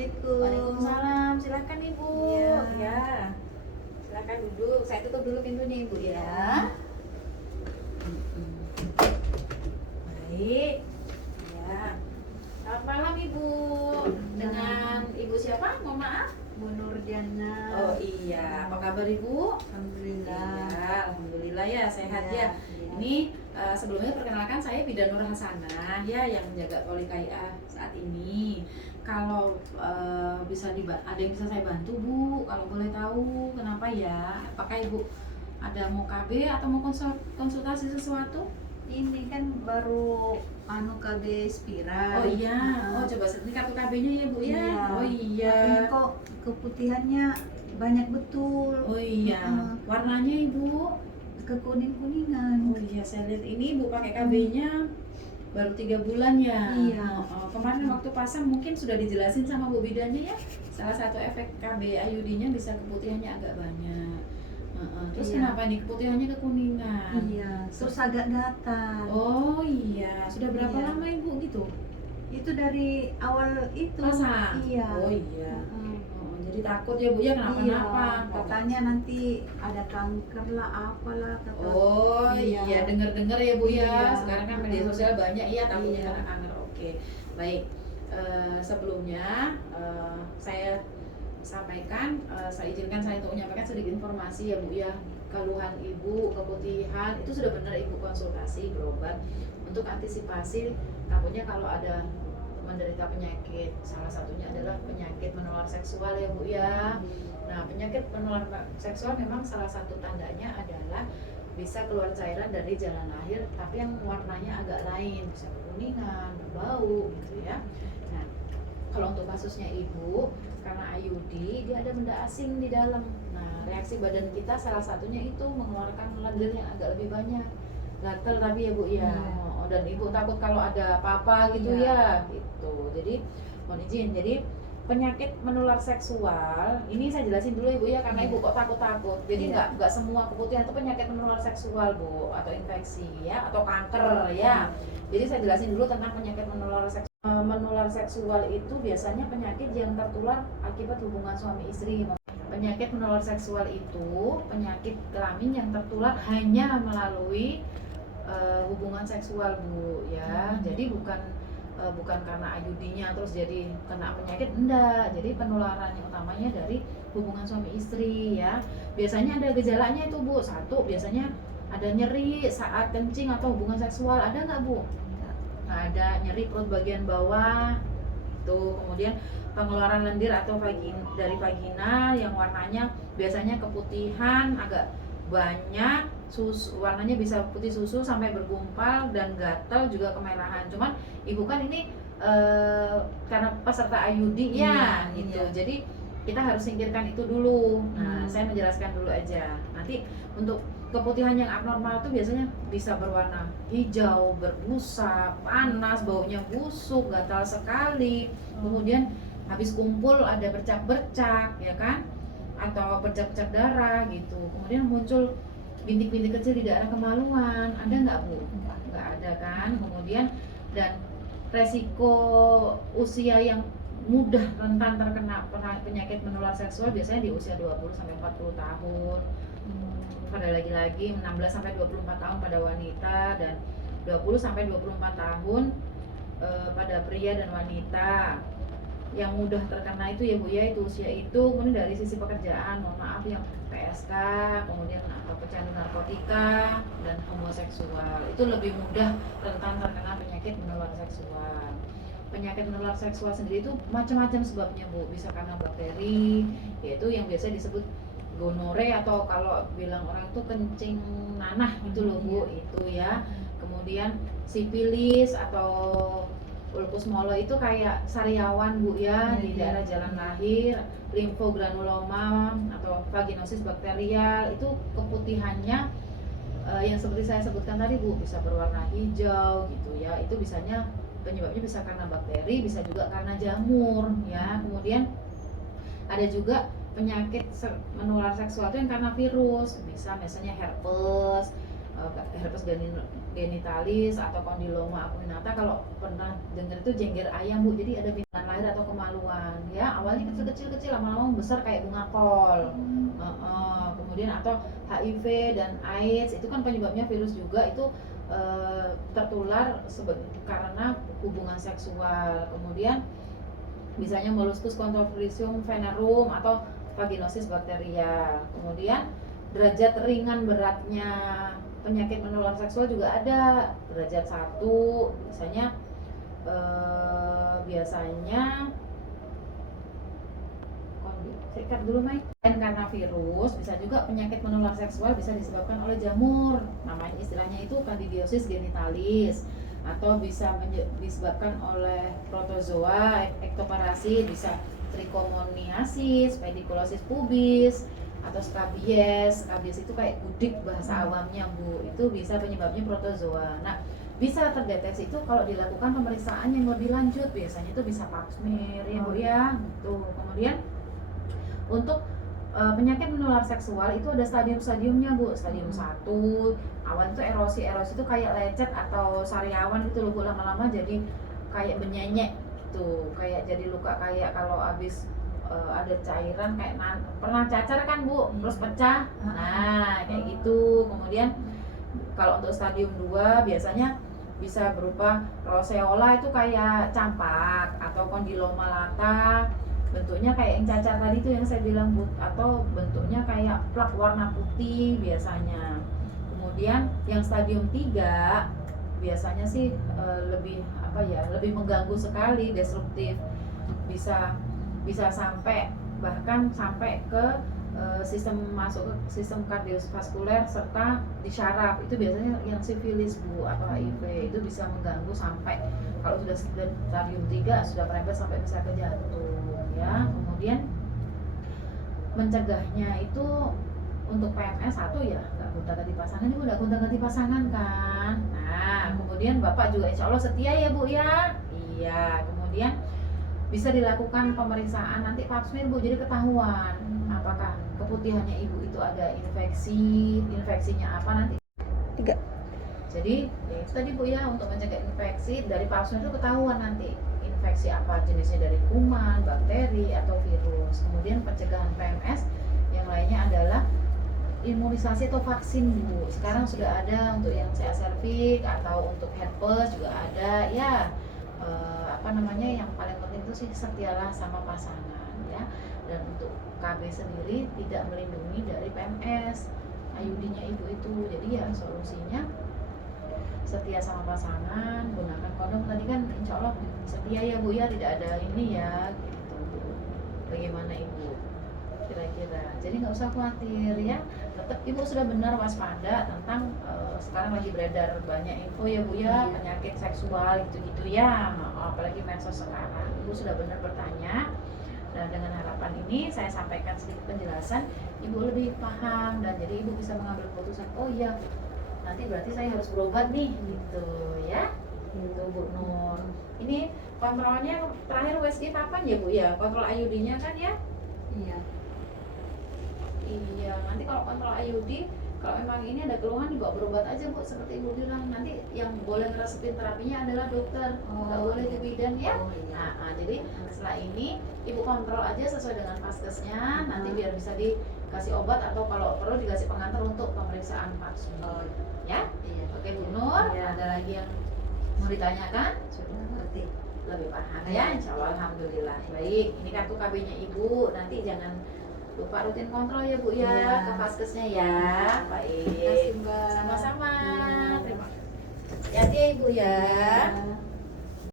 Assalamualaikum. Waalaikumsalam. Silakan Ibu. Iya. Ya. Silakan duduk. Saya tutup dulu pintunya Ibu ya. Baik. Ya. Selamat malam Ibu. Dengan Ibu siapa? Mohon maaf. Bu Nurjana. Oh iya. Apa kabar Ibu? Alhamdulillah. Ya, alhamdulillah ya sehat ya. Iya. Ini sebelumnya perkenalkan saya Bida Nur Hasanah ya yang menjaga Polikaya saat ini. Kalau ada yang bisa saya bantu Bu, kalau boleh tahu kenapa ya? Apakah Ibu ada mau KB atau mau konsultasi sesuatu? Ini kan baru KB spiral. Oh iya. Oh coba ini kartu KB-nya ya Bu ya. Iya. Oh iya. Ini kok keputihannya banyak betul. Oh iya. Warnanya Ibu? Kekuning-kuningan. Oh iya, saya lihat ini Ibu pakai KB-nya baru 3 bulan ya. Iya. Kemarin waktu pasang mungkin sudah dijelasin sama Bu Bidanya ya. Salah satu efek KB IUD-nya bisa keputihannya agak banyak. Terus Iya. kenapa nih keputihannya kekuningan? Iya. Terus agak gatal. Oh iya, sudah berapa Iya. lama Ibu gitu? Itu dari awal itu. Pasang? Iya. Oh iya. Mm. Jadi takut ya Bu ya kenapa-napa. Iya, katanya nanti ada kanker lah, apalah kata. Oh iya, dengar-dengar ya Bu ya. Iya. Sekarang kan media sosial banyak iya takutnya Iya. kena kanker. Oke, baik. Sebelumnya saya sampaikan, saya izinkan saya untuk menyampaikan sedikit informasi ya Bu ya. Keluhan Ibu keputihan itu sudah benar Ibu konsultasi berobat untuk antisipasi takutnya kalau ada menderita penyakit, salah satunya adalah penyakit menular seksual ya Bu ya. Nah, penyakit menular seksual memang salah satu tandanya adalah bisa keluar cairan dari jalan lahir tapi yang warnanya agak lain, bisa kekuningan, berbau gitu ya. Nah, kalau untuk kasusnya Ibu karena IUD dia ada benda asing di dalam. Nah, reaksi badan kita salah satunya itu mengeluarkan lendir yang agak lebih banyak. Gatel tapi ya Bu ya. Dan Ibu takut kalau ada apa-apa gitu ya gitu. Jadi mohon izin. Jadi penyakit menular seksual ini saya jelasin dulu Ibu ya karena Ibu kok takut-takut. Jadi nggak semua keputihan itu penyakit menular seksual Bu atau infeksi ya atau kanker ya. Jadi saya jelasin dulu tentang penyakit menular seksual. Menular seksual itu biasanya penyakit yang tertular akibat hubungan suami istri. Penyakit menular seksual itu penyakit kelamin yang tertular hanya melalui hubungan seksual Bu ya. Jadi bukan karena IUD-nya terus jadi kena penyakit, enggak. Jadi penularannya utamanya dari hubungan suami istri ya. Biasanya ada gejalanya itu Bu. Satu, biasanya ada nyeri saat kencing atau hubungan seksual, ada nggak Bu? Ada nyeri perut bagian bawah tuh, kemudian pengeluaran lendir atau dari vagina yang warnanya biasanya keputihan agak banyak, warnanya bisa putih susu sampai bergumpal dan gatal juga kemerahan. Cuman Ibu kan ini karena peserta IUD ya gitu. Iya. Jadi kita harus singkirkan itu dulu. Nah, saya menjelaskan dulu aja. Nanti untuk keputihan yang abnormal itu biasanya bisa berwarna hijau, berbusa, panas, baunya busuk, gatal sekali. Kemudian habis kumpul ada bercak-bercak ya kan? Atau bercak-bercak darah gitu. Kemudian muncul bintik-bintik kecil di daerah kemaluan. Ada nggak Bu? Nggak ada kan? Kemudian dan resiko usia yang mudah rentan terkena penyakit menular seksual biasanya di usia 20 sampai 40 tahun. Pada laki-laki 16 sampai 24 tahun pada wanita dan 20 sampai 24 tahun pada pria dan wanita. Yang mudah terkena itu ya Bu ya itu usia itu. Kemudian dari sisi pekerjaan mohon maaf yang PSK, kemudian atau pecandu narkotika dan homoseksual itu lebih mudah rentan terkena penyakit menular seksual. Penyakit menular seksual sendiri itu macam-macam sebabnya Bu, bisa karena bakteri yaitu yang biasa disebut gonore atau kalau bilang orang itu kencing nanah gitu loh Bu, itu ya. Kemudian sifilis atau ulcus molo itu kayak sariawan Bu ya di daerah jalan lahir. Limfogranuloma atau vaginosis bakterial itu keputihannya yang seperti saya sebutkan tadi Bu, bisa berwarna hijau gitu ya. Itu bisanya penyebabnya bisa karena bakteri, bisa juga karena jamur ya. Kemudian ada juga penyakit menular seksual itu yang karena virus, bisa misalnya herpes genitalis atau kondiloma acuminata. Kalau pernah dengar itu jengger ayam Bu, jadi ada binatang lain air atau kemaluan ya. Awalnya kecil-kecil, lama-lama besar kayak bunga kol. Kemudian atau HIV dan AIDS itu kan penyebabnya virus juga, itu tertular karena hubungan seksual. Kemudian misalnya Molluscus contagiosum venerum atau vaginosis bakterial. Kemudian derajat ringan beratnya penyakit menular seksual juga ada. Derajat 1 biasanya sikat dulu Mai. Dan karena virus, bisa juga penyakit menular seksual bisa disebabkan oleh jamur. Namanya istilahnya itu Candidiosis genitalis, atau bisa disebabkan oleh protozoa, ektoparasit, bisa trichomoniasis, pediculosis pubis, atau scabies. Scabies itu kayak kudik bahasa awamnya Bu. Itu bisa penyebabnya protozoa. Nah, bisa terdeteksi itu kalau dilakukan pemeriksaan yang lebih lanjut. Biasanya itu bisa pap smear ya Bu ya. Tuh. Kemudian untuk penyakit menular seksual itu ada stadium-stadiumnya Bu. Stadium 1 awal itu erosi itu kayak lecet atau sariawan gitu loh Bu, lama-lama jadi kayak benyenyek gitu, kayak jadi luka kayak kalau habis ada cairan kayak pernah cacar kan Bu, terus pecah. Nah, kayak gitu. Kemudian kalau untuk stadium 2 biasanya bisa berupa roseola, itu kayak campak, atau kondiloma lata, bentuknya kayak yang cacar tadi itu yang saya bilang Bu, atau bentuknya kayak plak warna putih biasanya. Kemudian yang stadium 3 biasanya sih lebih lebih mengganggu sekali, destruktif, bisa sampai bahkan sampai ke masuk ke sistem kardiovaskuler serta di syaraf. Itu biasanya yang sifilis Bu, atau HIV. Itu bisa mengganggu sampai, kalau sudah stadium 3 sudah merembet sampai bisa ke jantung ya. Kemudian mencegahnya itu untuk PMS 1 ya nggak gonta-ganti pasangan. Ini udah gonta-ganti pasangan kan. Nah, kemudian Bapak juga insya Allah setia ya Bu ya. Iya. Kemudian bisa dilakukan pemeriksaan nanti pap smear Bu, jadi ketahuan apakah keputihannya ibu itu ada infeksinya apa nanti. 3. Jadi ya itu tadi Bu ya, untuk mencegah infeksi dari pap smear itu ketahuan nanti infeksi apa jenisnya, dari kuman, bakteri, atau virus. Kemudian pencegahan PMS yang lainnya adalah imunisasi atau vaksin Bu. Sekarang sudah ada untuk yang CA cervix atau untuk herpes juga ada ya. Yang paling penting itu sih setialah sama pasangan ya. Dan untuk KB sendiri tidak melindungi dari PMS, IUD-nya ibu itu. Jadi ya solusinya setia sama pasangan, gunakan kondom. Tadi kan insya Allah setia ya Bu ya, tidak ada ini ya gitu. Bagaimana Ibu kira-kira? Jadi nggak usah khawatir ya, tetap Ibu sudah benar waspada tentang sekarang lagi beredar banyak info ya Bu ya, penyakit seksual gitu-gitu ya, apalagi medsos sekarang. Ibu sudah benar bertanya, dan dengan harapan ini saya sampaikan sedikit penjelasan, Ibu lebih paham, dan jadi Ibu bisa mengambil keputusan, oh iya nanti berarti saya harus berobat nih gitu ya. Gitu Bu Nur. Ini kontrolnya terakhir USG kapan ya Bu ya? Kontrol IUD-nya kan ya? Iya, nanti kalau kontrol IUD, kalau memang ini ada keluhan dibawa berobat aja Bu, seperti Ibu bilang. Nanti yang boleh ngeresepin terapinya adalah dokter, nggak boleh ke bidan ya. Nah, jadi setelah ini Ibu kontrol aja sesuai dengan vaskesnya, nanti biar bisa dikasih obat, atau kalau perlu dikasih pengantar untuk pemeriksaan pap smear ya. Oke Bu Nur, ada lagi yang mau ditanyakan? Sudah ngerti, lebih paham ya, insya Allah. Alhamdulillah. Baik, ini kartu KB-nya Ibu, nanti jangan lupa rutin kontrol ya Bu ya, ke vaskesnya ya. Baik, terima kasih Mbak. sama-sama. Iya. Terima kasih ya Ibu ya.